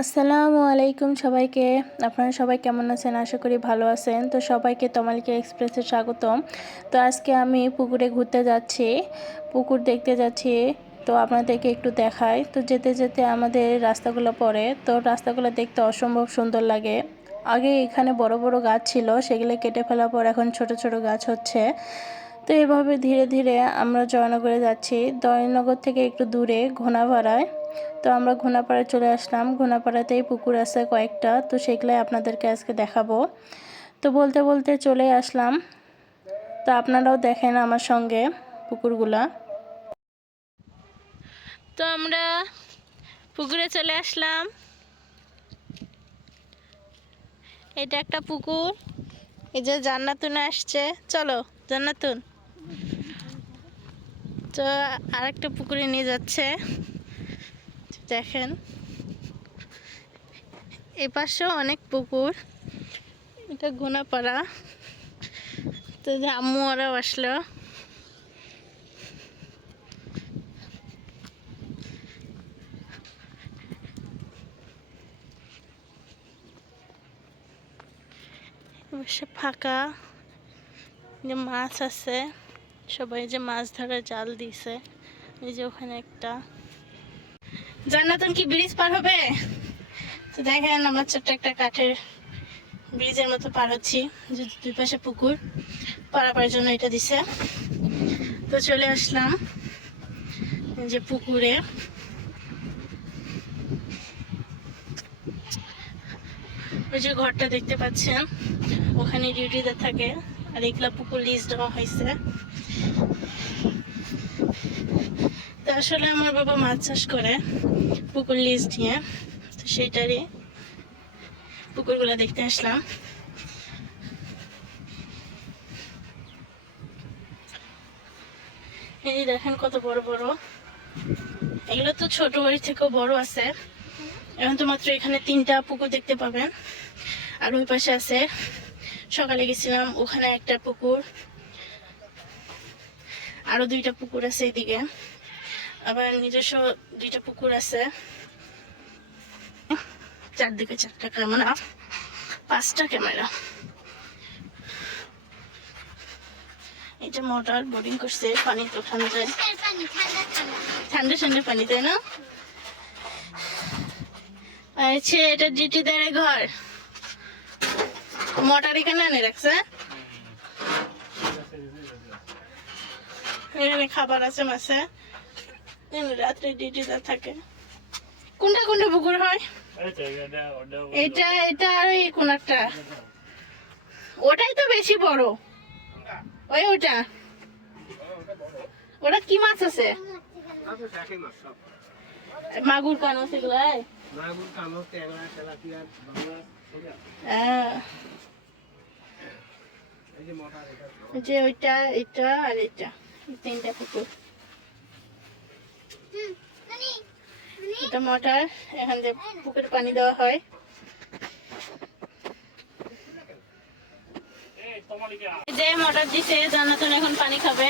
আসসালামু আলাইকুম সবাইকে। আপনারা সবাই কেমন আছেন? আশা করি ভালো আছেন। তো সবাইকে তমালিকা এক্সপ্রেসে স্বাগতম। তো আজকে আমি পুকুরে ঘুরতে যাচ্ছি। পুকুর দেখতে যাচ্ছি। তো আপনাদেরকে একটু দেখাই। তো যেতে যেতে আমাদের রাস্তাগুলো পড়ে। তো রাস্তাগুলো দেখতে অসম্ভব সুন্দর লাগে। আগে এখানে বড় বড় গাছ ছিল, সেগুলো কেটে ফেলার পর এখন ছোট ছোট গাছ হচ্ছে। তো এভাবে ধীরে ধীরে আমরা জয়নগরে যাচ্ছি। জয়নগর থেকে একটু দূরে ঘোনাভাড়ায় তো আমরা ঘোনাপাড়ায় চলে আসলাম। ঘোনাপাড়াতেই পুকুর আছে কয়েকটা, তো সেগুলাই আপনাদেরকে আজকে দেখাবো। তো বলতে বলতে চলে আসলাম। তো আপনারাও দেখেন আমার সঙ্গে পুকুরগুলা। তো আমরা পুকুরে চলে আসলাম। এটা একটা পুকুর। এই যে জান্নাতুন আসছে। চলো, জান্নাতুন। তো আরেকটা পুকুরে নিয়ে যাচ্ছে। দেখেন। এ পাশেও অনেক পুকুর। এটা ঘোনাপাড়া তো আম্মু ওরাও আসলো। ফাঁকা। যে মাছ আছে। সবাই যে মাছ ধরে জাল দিছে। এই যে ওখানে একটা। জান্নাতুন কি ব্রিজ পার হবে? তো দেখেন, আমরা ছোট্ট একটা কাঠের ব্রিজের মতো পার হচ্ছি দুই পাশে পুকুর, পারাপার জন্য এটা দিছে। তো চলে আসলাম যে পুকুরে। ওই যে ঘরটা দেখতে পাচ্ছেন, ওখানে ডিউটিতে থাকে, আর এগুলা পুকুর লিজ দেওয়া হয়েছে। তো আসলে আমার বাবা মাছ চাষ করে পুকুর লিজ নিয়ে। তো সেইটারই পুকুরগুলো দেখতে আসলাম। এই যে দেখেন কত বড় বড়। এগুলো তো ছোট বাড়ি থেকেও বড় আছে। এখন তো মাত্র এখানে তিনটা পুকুর দেখতে পাবেন। আর ওই পাশে আছে, সকালে গেছিলাম, ওখানে একটা পুকুর। আরও দুইটা পুকুর আছে এদিকে। আবার নিজস্ব দুইটা পুকুর আছে। চারদিকে চারটা ক্যামেরা পাঁচটা ক্যামেরা এটা মোটর বোর্ডিং করছে, পানি তো ওঠানো ঠান্ডা ঠান্ডা পানি, তাই না? আচ্ছা এটা ডিটি দেড়ে ঘর। মোটর এখানে এনে রাখছে এখানে খাবার আছে মাছে। রাত্রে থাকে। কোনটা কোনটা পুকুর হয়? এটা এটা আর ওই কোন একটা ওটাই তো বেশি বড়। ওই ওটা। ওটা কি মাছ আছে? মাগুর কানো সেগুলো যে ওইটা এটা আর এটা তিনটা পুকুর। এটা মোটর, এখান থেকে পুকুরে পানি দেওয়া হয়। যে মোটর দিছে জান্নাতুন এখন পানি খাবে।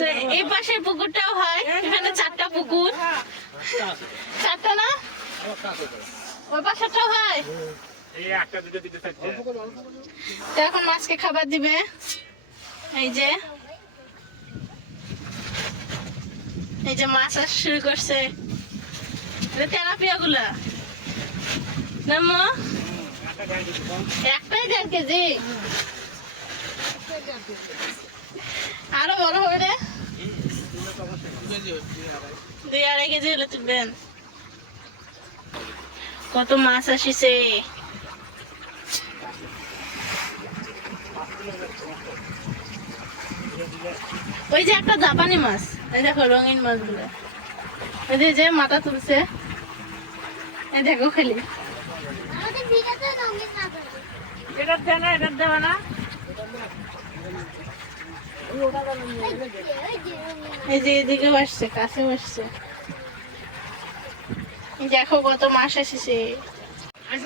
তো এই পাশের পুকুরটাও হয়, এখানে চারটা পুকুর। চারটা না? ওই পাশেরটাও হয়? এখন মাছকে খাবার দিবে। এই যে এই যে মাছ আসা শুরু করছে। তেলাপিয়া গুলা একটাই দেড় কেজি। আরও বড় হবে রে। দুই আড়াই কেজি হলে তুলবেন। কত মাছ আসিছে। ওই যে একটা জাপানি মাছ। এই দেখো রঙিন মাছগুলো। ওই যে যে মাথা তুলছে। এই দেখো খালি। এটা দেয় না এটা দেওয়া না? এই যে এদিকে আসছে কাছে আসছে। দেখো কত মাছ এসেছে।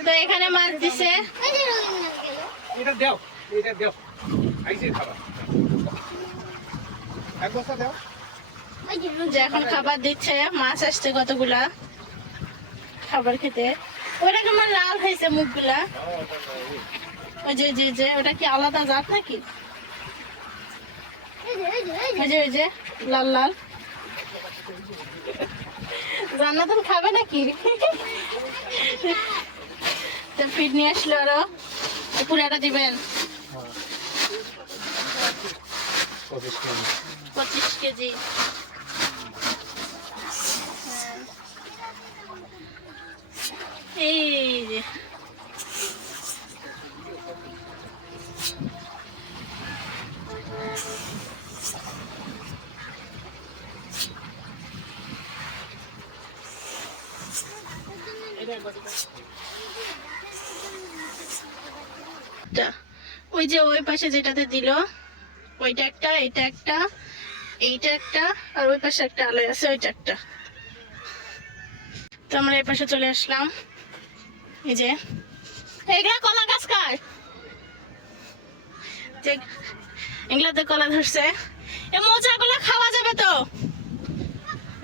তো এখানে মাছ দিছে? এটা দাও এটা দাও। আইসে খাবার। এক বস্তা দাও। যে এখন খাবার দিচ্ছে মাছ আসছে কতগুলা খাবার খেতে। ওটা কেমন লাল হয়েছে মুখগুলা। ওই যে যে- যে ওটা কি আলাদা জাত নাকি? ওই যে ওই যে লাল লাল। রান্না তুমি খাবে নাকি? তো ফিট নিয়ে আসলো আরও। পুরাটা দিবেন। পঁচিশ কেজি। এই যে ওই যে ওই পাশে যেটাতে দিল, ওইটা একটা, এটা একটা, এইটা একটা, আর ওই পাশে একটা আলাই আছে, ওইটা একটা। তো আমরা এই পাশে চলে আসলাম। এই যে। কলা গাছ কলা ধরছে। এ খাওয়া যাবে তো।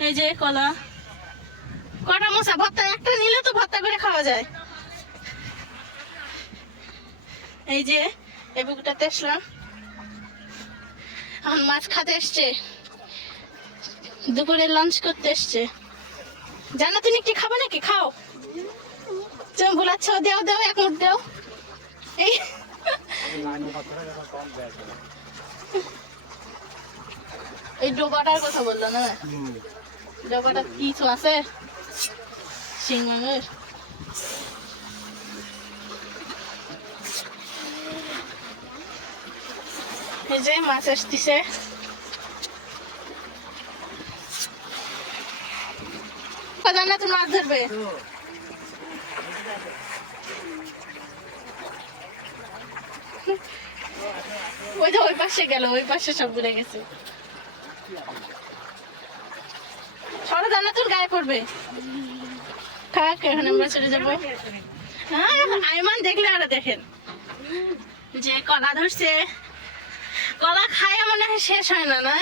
এই যে কলা। কটা একটা নিলে তো করে খাওয়া যায়। এই যে আসলাম। এখন মাছ খাতে এসছে। দুপুরে লাঞ্চ করতে এসছে। জানো তুমি কি খাবে নাকি? খাও। তুমি বলাচ্ছ দেও দেও, এক মুঠ দেও। এই। এই ডোবাটার কথা বলল না? ডোবাটা কিছু আছে? শিং এই যে মাছ আসতেছে। না তুমি মাছ ধরবে? ওই যে ওই পাশে গেল, ওই পাশে সব গেছে। তোর গায়ে পড়বে। থাক, এখন আমরা চলে যাব। হ্যাঁ আইমান দেখলে আর দেখেন। যে কলা ধরছে, কলা খায় মনে হয় শেষ হয় না না?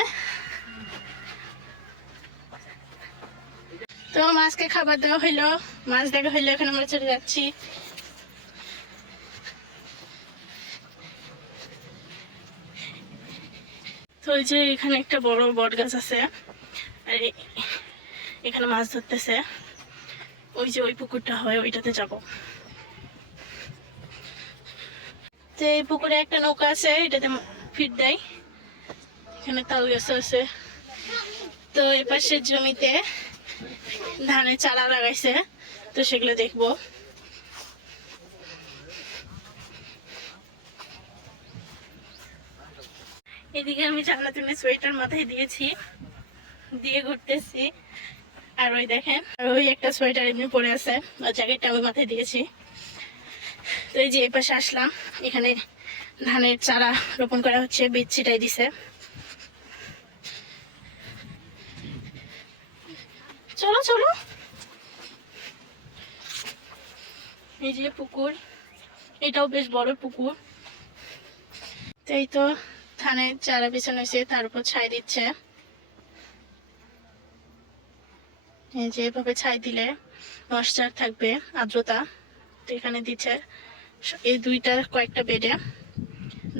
তো মাছকে খাবার দেওয়া হইল, মাছ দেখা হইল, এখন আমরা চলে যাচ্ছি। তো ওই যে এখানে একটা বড় বট গাছ আছে, আর এখানে মাছ ধরতেছে। ওই যে ওই পুকুরটা হয়, ওইটাতে যাব। তো এই পুকুরে একটা নৌকা আছে, এটাতে ফিট দেয়। এখানে তাল গাছ আছে। তো এই পাশের জমিতে ধানের চারা লাগাইছে, তো সেগুলো দেখব। এদিকে আমি জান্নাতুনের সোয়েটার মাথায় দিয়েছি, দিয়ে ঘুরতেছি। আর ওই দেখেন, আর ওই একটা সোয়েটার এমনি পরে আছে, ওই জ্যাকেটটা আমি মাথায় দিয়েছি। তো এই যে এই পাশে আসলাম, এখানে ধানের চারা রোপণ করা হচ্ছে, বীজ ছিটাই দিছে। চলো চলো। এই যে পুকুর, এটাও বেশ বড় পুকুর। তো এই তো ধানের চারা বিছানো হয়েছে, তার উপর ছাই দিচ্ছে। এই যে এভাবে ছাই দিলে ময়শ্চার থাকবে, আর্দ্রতা। তো এখানে দিচ্ছে এই দুইটা কয়েকটা বেডে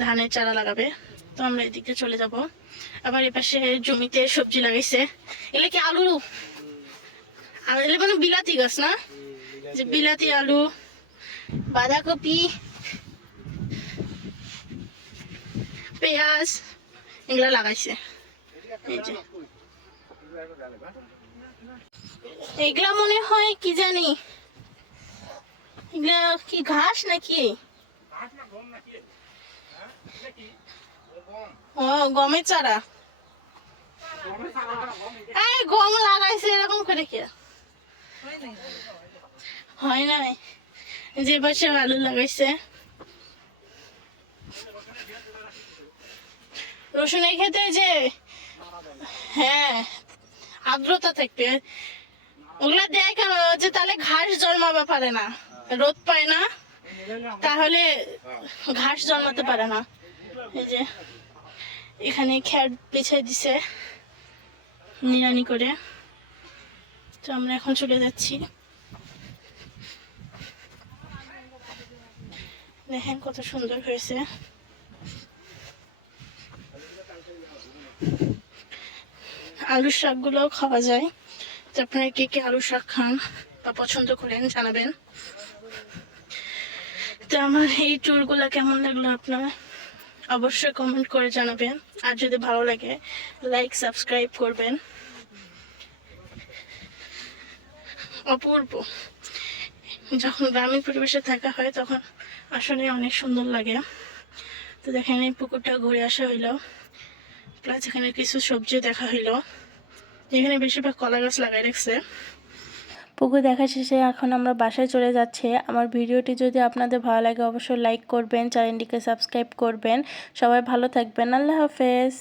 ধানের চারা লাগাবে। তো আমরা এদিকে চলে যাব। আবার এপাশে জমিতে সবজি লাগাইছে। এগুলো কি আলু? এগুলো মানে বিলাতি গাছ না? যে বিলাতি আলু, বাঁধাকপি পেঁয়াজ এগুলো লাগাইছে। এগুলা মনে হয় কি জানি? এগুলা কি ঘাস নাকি? ও, গমের চারা। এই গম লাগাইছে, এরকম করে কি? হয় নাই? যে পাশে আলু লাগাইছে। রসুনের খেতে যে হ্যাঁ আর্দ্রতা থাকবে, ওগুলা দেয় কেন? যে তাহলে ঘাস জন্মাবে পারে না, রোদ পায় না, তাহলে ঘাস জন্মাতে পারে না। এই যে, এখানে খ্যাট বিছাই দিছে নিরানি করে। তো আমরা এখন চলে যাচ্ছি। দেখেন কত সুন্দর হয়েছে। আলুর শাকগুলোও খাওয়া যায়। তো আপনারা কে কে আলুর শাক খান বা পছন্দ করেন জানাবেন। তো আমার এই ট্যুরগুলো কেমন লাগল আপনার? অবশ্যই কমেন্ট করে জানাবেন। আর যদি ভালো লাগে লাইক সাবস্ক্রাইব করবেন। অপূর্ব। যখন গ্রামীণ পরিবেশে থাকা হয়, তখন আসলে অনেক সুন্দর লাগে। তো দেখেন এই পুকুরটা ঘুরে আসা হইল। প্লাস এখানে কিছু সবজি দেখা হইল। এখানে বেশিরভাগ কলা গাছ লাগাই রাখছে। পুকুর দেখা শেষে এখন আমরা বাসায় চলে যাচ্ছি। আমার ভিডিওটি যদি আপনাদের ভালো লাগে, অবশ্যই লাইক করবেন চ্যানেলটিকে সাবস্ক্রাইব করবেন। সবাই ভালো থাকবেন। আল্লাহ হাফেজ।